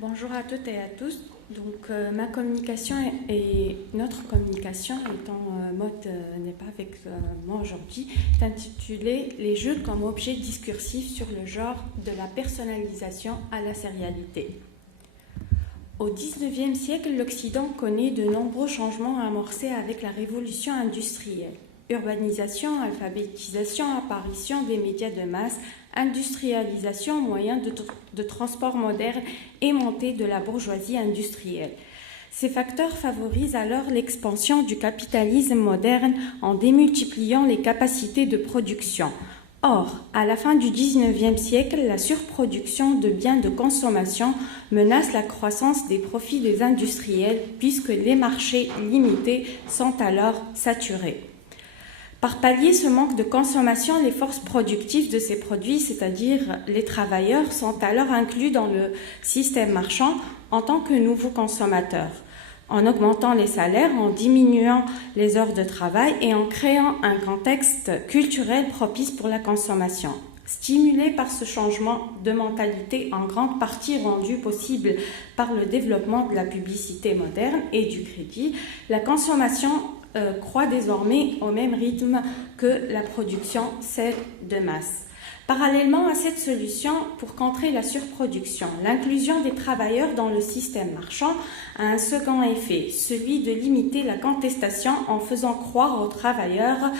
Bonjour à toutes et à tous. Donc, ma communication et notre communication étant mode n'est pas avec moi aujourd'hui, est intitulée Les jeux comme objet discursif sur le genre de la personnalisation à la sérialité. Au XIXe siècle, l'Occident connaît de nombreux changements amorcés avec la révolution industrielle. Urbanisation, alphabétisation, apparition des médias de masse, industrialisation, moyens de transport moderne et montée de la bourgeoisie industrielle. Ces facteurs favorisent alors l'expansion du capitalisme moderne en démultipliant les capacités de production. Or, à la fin du XIXe siècle, la surproduction de biens de consommation menace la croissance des profits des industriels puisque les marchés limités sont alors saturés. Par pallier ce manque de consommation, les forces productives de ces produits, c'est-à-dire les travailleurs, sont alors inclus dans le système marchand en tant que nouveaux consommateurs, en augmentant les salaires, en diminuant les heures de travail et en créant un contexte culturel propice pour la consommation. Stimulée par ce changement de mentalité en grande partie rendu possible par le développement de la publicité moderne et du crédit, la consommation croît désormais au même rythme que la production, celle de masse. Parallèlement à cette solution pour contrer la surproduction, l'inclusion des travailleurs dans le système marchand a un second effet, celui de limiter la contestation en faisant croire aux travailleurs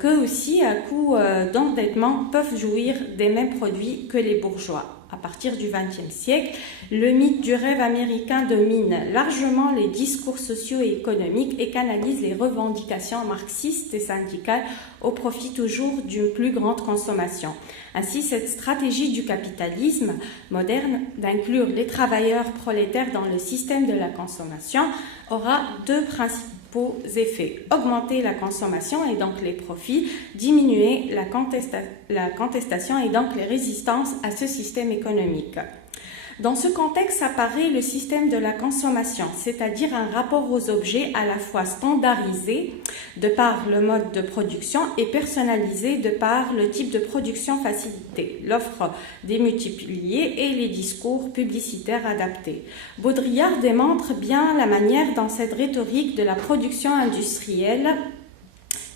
qu'eux aussi, à coup d'endettement, peuvent jouir des mêmes produits que les bourgeois. À partir du XXe siècle, le mythe du rêve américain domine largement les discours sociaux et économiques et canalise les revendications marxistes et syndicales au profit toujours d'une plus grande consommation. Ainsi, cette stratégie du capitalisme moderne d'inclure les travailleurs prolétaires dans le système de la consommation aura deux principaux effets. Augmenter la consommation et donc les profits, diminuer la contestation et donc les résistances à ce système économique. Dans ce contexte apparaît le système de la consommation, c'est-à-dire un rapport aux objets à la fois standardisé de par le mode de production et personnalisé de par le type de production facilité, l'offre démultipliée et les discours publicitaires adaptés. Baudrillard démontre bien la manière dont cette rhétorique de la production industrielle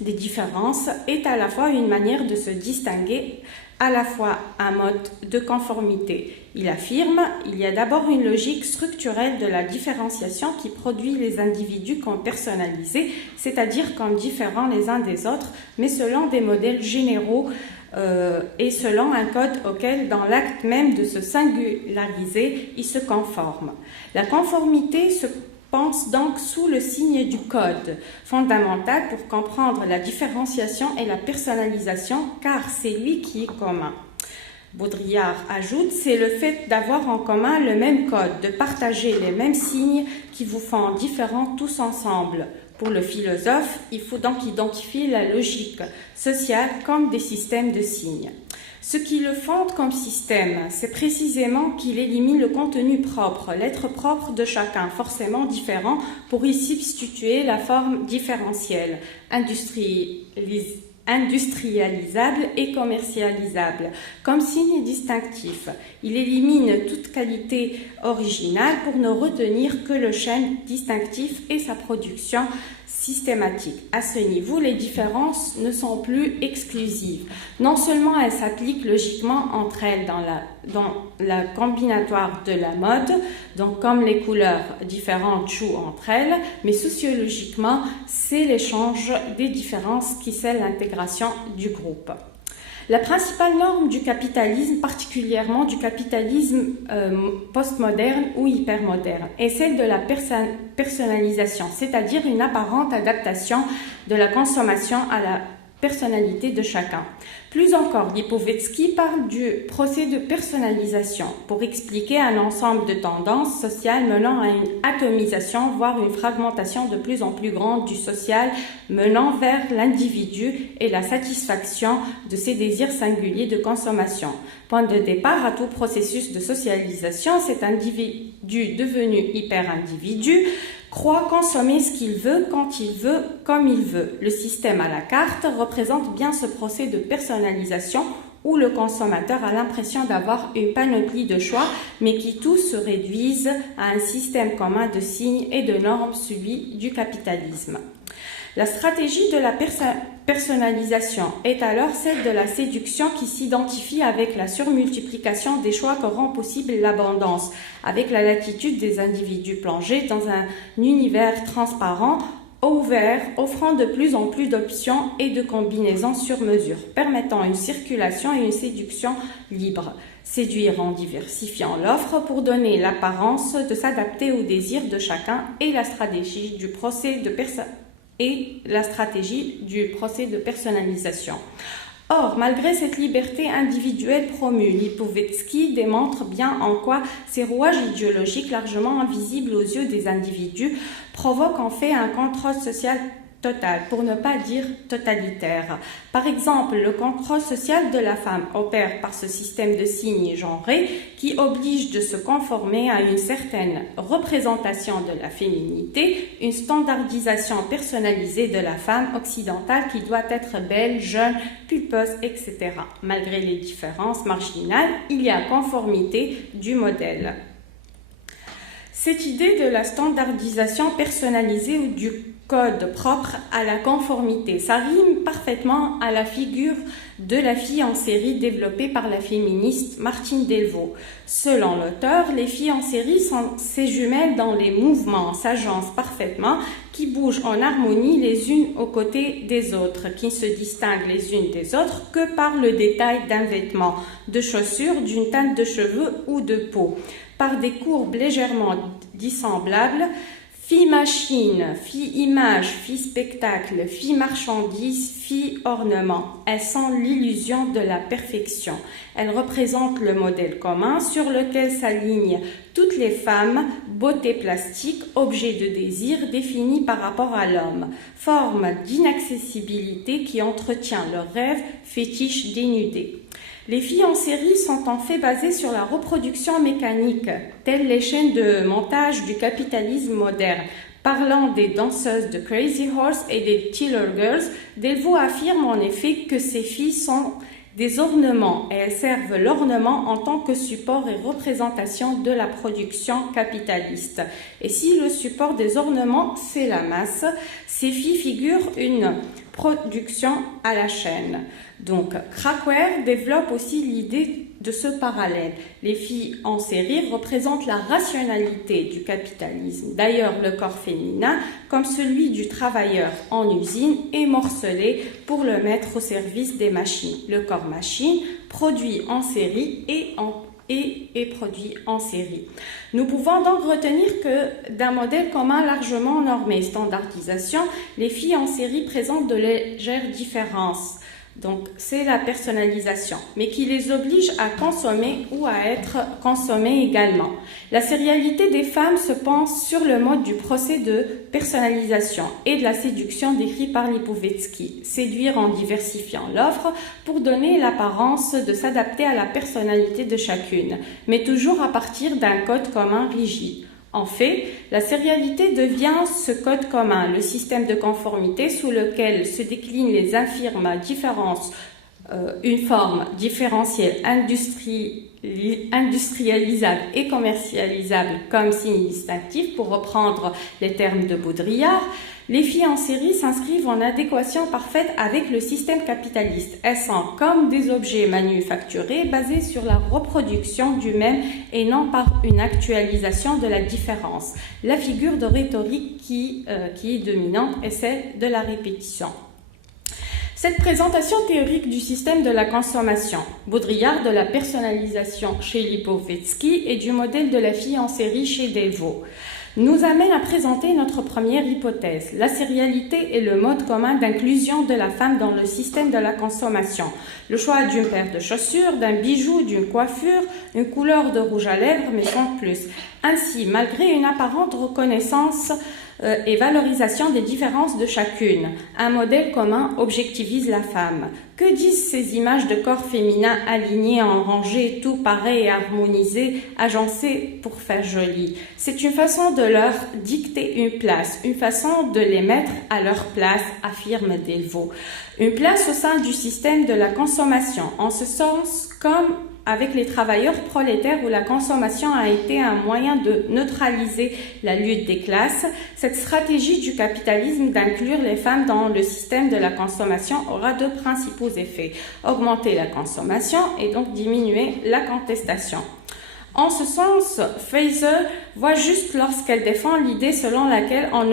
des différences est à la fois une manière de se distinguer, à la fois un mode de conformité. Il affirme qu'il y a d'abord une logique structurelle de la différenciation qui produit les individus comme personnalisés, c'est-à-dire comme différents les uns des autres, mais selon des modèles généraux et selon un code auquel, dans l'acte même de se singulariser, ils se conforment. La conformité se pense donc sous le signe du code, fondamental pour comprendre la différenciation et la personnalisation, car c'est lui qui est commun. Baudrillard ajoute, c'est le fait d'avoir en commun le même code, de partager les mêmes signes qui vous font différents tous ensemble. Pour le philosophe, il faut donc identifier la logique sociale comme des systèmes de signes. Ce qui le fonde comme système, c'est précisément qu'il élimine le contenu propre, l'être propre de chacun, forcément différent, pour y substituer la forme différentielle, industrialisable et commercialisable, comme signe distinctif. Il élimine toute qualité originale pour ne retenir que le schème distinctif et sa production systématique. À ce niveau, les différences ne sont plus exclusives. Non seulement elles s'appliquent logiquement entre elles dans la combinatoire de la mode, donc comme les couleurs différentes jouent entre elles, mais sociologiquement, c'est l'échange des différences qui scelle l'intégration du groupe. La principale norme du capitalisme, particulièrement du capitalisme postmoderne ou hypermoderne, est celle de la personnalisation, c'est-à-dire une apparente adaptation de la consommation à la personnalité de chacun. Plus encore, Lipovetsky parle du procès de personnalisation pour expliquer un ensemble de tendances sociales menant à une atomisation, voire une fragmentation de plus en plus grande du social, menant vers l'individu et la satisfaction de ses désirs singuliers de consommation. Point de départ à tout processus de socialisation, cet individu devenu hyper-individu croit consommer ce qu'il veut, quand il veut, comme il veut. Le système à la carte représente bien ce procès de personnalisation où le consommateur a l'impression d'avoir une panoplie de choix, mais qui tous se réduisent à un système commun de signes et de normes, celui du capitalisme. La stratégie de la personnalisation est alors celle de la séduction qui s'identifie avec la surmultiplication des choix que rend possible l'abondance, avec la latitude des individus plongés dans un univers transparent, ouvert, offrant de plus en plus d'options et de combinaisons sur mesure, permettant une circulation et une séduction libre. Séduire en diversifiant l'offre pour donner l'apparence de s'adapter aux désirs de chacun et la stratégie du procès de personnalisation. Or, malgré cette liberté individuelle promue, Lipovetsky démontre bien en quoi ces rouages idéologiques largement invisibles aux yeux des individus provoquent en fait un contrôle social total, pour ne pas dire totalitaire. Par exemple, le contrôle social de la femme opère par ce système de signes genrés qui oblige de se conformer à une certaine représentation de la féminité, une standardisation personnalisée de la femme occidentale qui doit être belle, jeune, pulpeuse, etc. Malgré les différences marginales, il y a conformité du modèle. Cette idée de la standardisation personnalisée ou du code propre à la conformité, ça rime parfaitement à la figure de la fille en série développée par la féministe Martine Delvaux. Selon l'auteur, les filles en série sont ces jumelles dont les mouvements s'agencent parfaitement, qui bougent en harmonie les unes aux côtés des autres, qui ne se distinguent les unes des autres que par le détail d'un vêtement, de chaussures, d'une teinte de cheveux ou de peau, par des courbes légèrement dissemblables. Fille machine, fille image, fille spectacle, fille marchandise, fille ornement. Elles sont l'illusion de la perfection. Elles représentent le modèle commun sur lequel s'alignent toutes les femmes, beauté plastique, objet de désir défini par rapport à l'homme, forme d'inaccessibilité qui entretient leur rêve, fétiche dénudé. Les filles en série sont en fait basées sur la reproduction mécanique, telles les chaînes de montage du capitalisme moderne. Parlant des danseuses de Crazy Horse et des Tiller Girls, Delvaux affirme en effet que ces filles sont des ornements et elles servent l'ornement en tant que support et représentation de la production capitaliste. Et si le support des ornements, c'est la masse, ces filles figurent une production à la chaîne. Donc, Krakauer développe aussi l'idée de ce parallèle. Les filles en série représentent la rationalité du capitalisme. D'ailleurs, le corps féminin, comme celui du travailleur en usine, est morcelé pour le mettre au service des machines. Le corps machine produit en série et produit en série. Nous pouvons donc retenir que d'un modèle commun largement normé, standardisation, les filles en série présentent de légères différences. Donc, c'est la personnalisation, mais qui les oblige à consommer ou à être consommées également. La sérialité des femmes se pense sur le mode du procès de personnalisation et de la séduction décrit par Lipovetsky, séduire en diversifiant l'offre pour donner l'apparence de s'adapter à la personnalité de chacune, mais toujours à partir d'un code commun rigide. En fait, la sérialité devient ce code commun, le système de conformité sous lequel se déclinent les infirmes différences, une forme différentielle industrialisable et commercialisable comme signe distinctif, pour reprendre les termes de Baudrillard. Les filles en série s'inscrivent en adéquation parfaite avec le système capitaliste. Elles sont comme des objets manufacturés basés sur la reproduction du même et non par une actualisation de la différence. La figure de rhétorique qui est dominante est celle de la répétition. Cette présentation théorique du système de la consommation, Baudrillard de la personnalisation chez Lipovetsky et du modèle de la fille en série chez Delvaux, nous amène à présenter notre première hypothèse. La sérialité est le mode commun d'inclusion de la femme dans le système de la consommation. Le choix d'une paire de chaussures, d'un bijou, d'une coiffure, une couleur de rouge à lèvres, mais sans plus. Ainsi, malgré une apparente reconnaissance et valorisation des différences de chacune. Un modèle commun objectivise la femme. Que disent ces images de corps féminin alignés en rangées, tout pareil et harmonisé, agencés pour faire joli? C'est une façon de leur dicter une place, une façon de les mettre à leur place, affirme Delvaux. Une place au sein du système de la consommation, en ce sens comme avec les travailleurs prolétaires où la consommation a été un moyen de neutraliser la lutte des classes, cette stratégie du capitalisme d'inclure les femmes dans le système de la consommation aura deux principaux effets. Augmenter la consommation et donc diminuer la contestation. En ce sens, Fraser voit juste lorsqu'elle défend l'idée selon laquelle on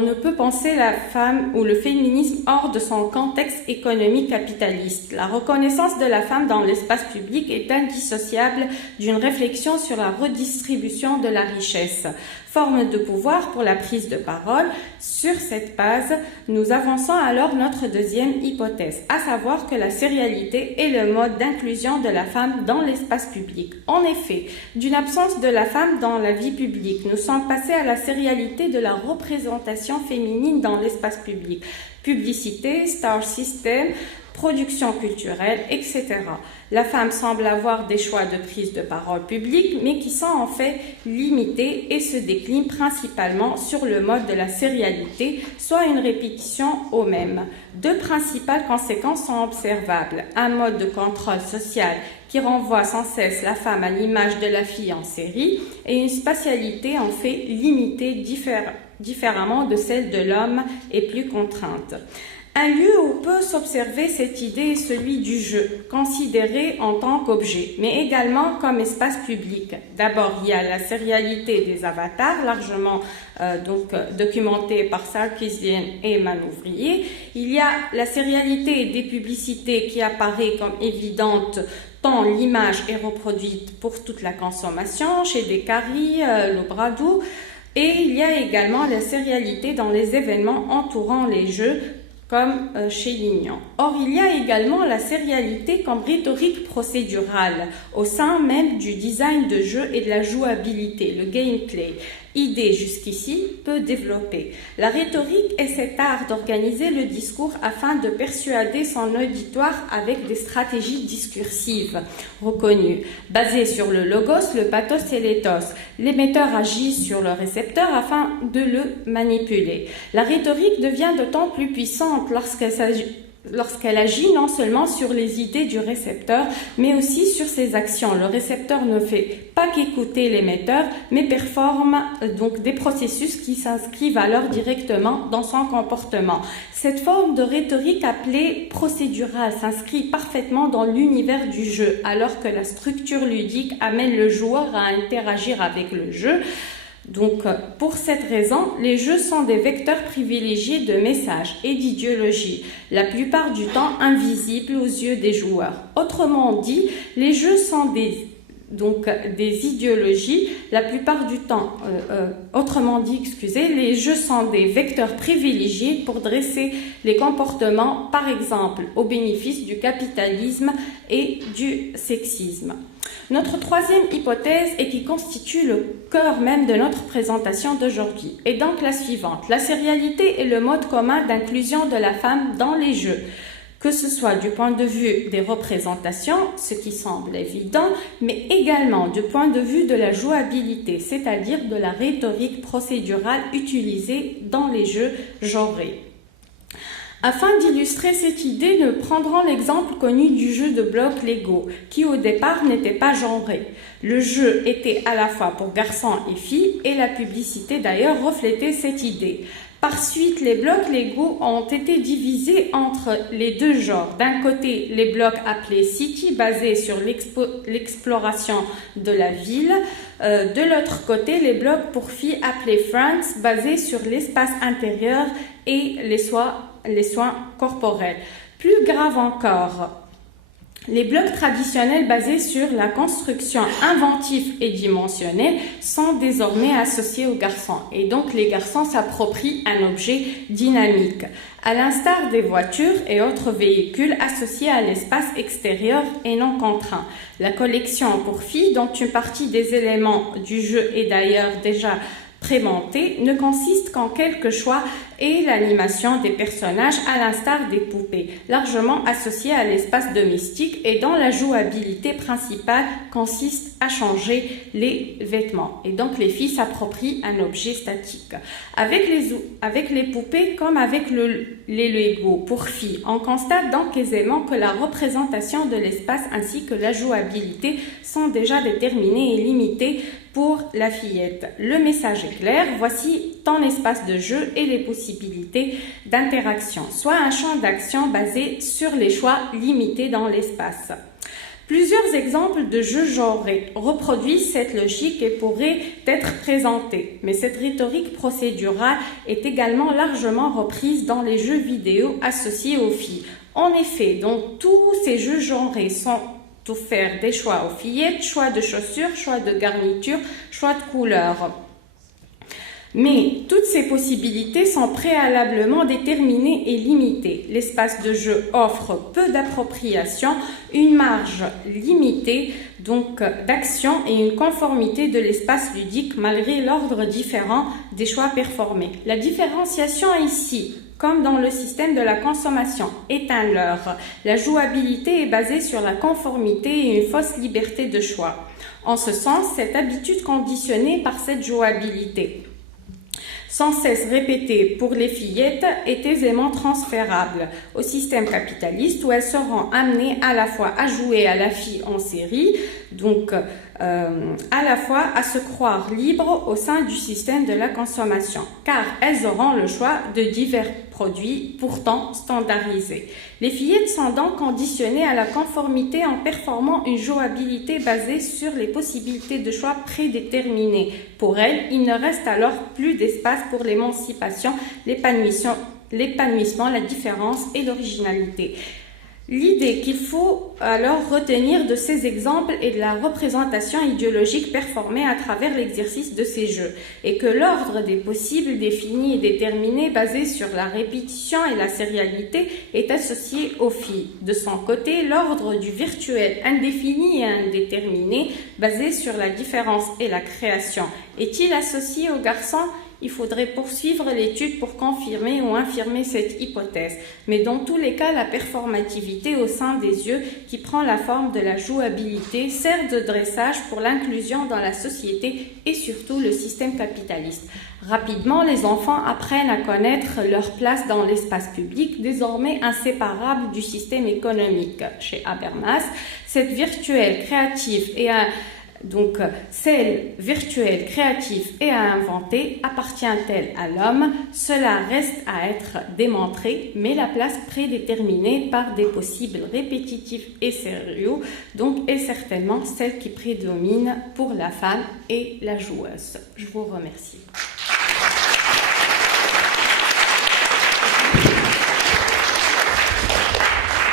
ne peut penser la femme ou le féminisme hors de son contexte économique capitaliste. La reconnaissance de la femme dans l'espace public est indissociable d'une réflexion sur la redistribution de la richesse, forme de pouvoir pour la prise de parole. Sur cette base, nous avançons alors notre deuxième hypothèse, à savoir que la sérialité est le mode d'inclusion de la femme dans l'espace public. En effet, d'une absence de la femme dans la vie publique, nous sommes passés à la sérialité de la représentation féminine dans l'espace public. Publicité, star system, production culturelle, etc. La femme semble avoir des choix de prise de parole publique, mais qui sont en fait limités et se déclinent principalement sur le mode de la sérialité, soit une répétition au même. Deux principales conséquences sont observables. Un mode de contrôle social qui renvoie sans cesse la femme à l'image de la fille en série et une spatialité en fait limitée différemment de celle de l'homme et plus contrainte. Un lieu où peut s'observer cette idée est celui du jeu, considéré en tant qu'objet, mais également comme espace public. D'abord, il y a la sérialité des avatars, largement documentée par Sarkisian et Manouvrier. Il y a la sérialité des publicités qui apparaît comme évidente tant l'image est reproduite pour toute la consommation, chez Descaries, Lobradou, et il y a également la sérialité dans les événements entourant les jeux, comme chez Lignon. Or, il y a également la sérialité comme rhétorique procédurale au sein même du design de jeu et de la jouabilité, le gameplay. Idée jusqu'ici peu développée. La rhétorique est cet art d'organiser le discours afin de persuader son auditoire avec des stratégies discursives reconnues, basées sur le logos, le pathos et l'éthos. L'émetteur agit sur le récepteur afin de le manipuler. La rhétorique devient d'autant plus puissante lorsqu'elle agit non seulement sur les idées du récepteur, mais aussi sur ses actions. Le récepteur ne fait pas qu'écouter l'émetteur, mais performe donc des processus qui s'inscrivent alors directement dans son comportement. Cette forme de rhétorique appelée procédurale s'inscrit parfaitement dans l'univers du jeu, alors que la structure ludique amène le joueur à interagir avec le jeu. Donc, pour cette raison, les jeux sont des vecteurs privilégiés de messages et d'idéologies, la plupart du temps invisibles aux yeux des joueurs. Autrement dit, les jeux sont des idéologies, la plupart du temps, les jeux sont des vecteurs privilégiés pour dresser les comportements, par exemple, au bénéfice du capitalisme et du sexisme. Notre troisième hypothèse, et qui constitue le cœur même de notre présentation d'aujourd'hui, est donc la suivante. La sérialité est le mode commun d'inclusion de la femme dans les jeux, que ce soit du point de vue des représentations, ce qui semble évident, mais également du point de vue de la jouabilité, c'est-à-dire de la rhétorique procédurale utilisée dans les jeux genrés. Afin d'illustrer cette idée, nous prendrons l'exemple connu du jeu de blocs Lego, qui au départ n'était pas genré. Le jeu était à la fois pour garçons et filles, et la publicité d'ailleurs reflétait cette idée. Par suite, les blocs Lego ont été divisés entre les deux genres. D'un côté, les blocs appelés City, basés sur l'exploration de la ville. De l'autre côté, les blocs pour filles appelés France, basés sur l'espace intérieur et les soins corporels. Plus grave encore, les blocs traditionnels basés sur la construction inventive et dimensionnelle sont désormais associés aux garçons et donc les garçons s'approprient un objet dynamique, à l'instar des voitures et autres véhicules associés à l'espace extérieur et non contraint. La collection pour filles, dont une partie des éléments du jeu est d'ailleurs déjà prémonté ne consiste qu'en quelques choix et l'animation des personnages à l'instar des poupées, largement associées à l'espace domestique et dont la jouabilité principale consiste à changer les vêtements. Et donc les filles s'approprient un objet statique. Avec les poupées comme avec les Lego pour filles, on constate donc aisément que la représentation de l'espace ainsi que la jouabilité sont déjà déterminées et limitées pour la fillette. Le message est clair, voici ton espace de jeu et les possibilités d'interaction, soit un champ d'action basé sur les choix limités dans l'espace. Plusieurs exemples de jeux genrés reproduisent cette logique et pourraient être présentés, mais cette rhétorique procédurale est également largement reprise dans les jeux vidéo associés aux filles. En effet, donc tous ces jeux genrés sont offerts des choix aux fillettes, choix de chaussures, choix de garniture, choix de couleurs. Mais toutes ces possibilités sont préalablement déterminées et limitées. L'espace de jeu offre peu d'appropriation, une marge limitée donc d'action et une conformité de l'espace ludique malgré l'ordre différent des choix performés. La différenciation ici, comme dans le système de la consommation, est un leurre. La jouabilité est basée sur la conformité et une fausse liberté de choix. En ce sens, cette habitude conditionnée par cette jouabilité, sans cesse répétée pour les fillettes, est aisément transférable au système capitaliste où elles seront amenées à la fois à jouer à la fille en série, donc à la fois à se croire libres au sein du système de la consommation, car elles auront le choix de divers produits pourtant standardisés. Les fillettes sont donc conditionnées à la conformité en performant une jouabilité basée sur les possibilités de choix prédéterminées. Pour elles, il ne reste alors plus d'espace pour l'émancipation, l'épanouissement, la différence et l'originalité. L'idée qu'il faut alors retenir de ces exemples et de la représentation idéologique performée à travers l'exercice de ces jeux est que l'ordre des possibles défini et déterminé basé sur la répétition et la sérialité est associé aux filles. De son côté, l'ordre du virtuel indéfini et indéterminé basé sur la différence et la création est-il associé aux garçons ? Il faudrait poursuivre l'étude pour confirmer ou infirmer cette hypothèse. Mais dans tous les cas, la performativité au sein des yeux, qui prend la forme de la jouabilité, sert de dressage pour l'inclusion dans la société et surtout le système capitaliste. Rapidement, les enfants apprennent à connaître leur place dans l'espace public, désormais inséparable du système économique. Chez Habermas, cette virtuelle créative et donc, celle virtuelle, créative et à inventer, appartient-elle à l'homme? Cela reste à être démontré, mais la place prédéterminée par des possibles répétitifs et sérieux, donc est certainement celle qui prédomine pour la femme et la joueuse. Je vous remercie.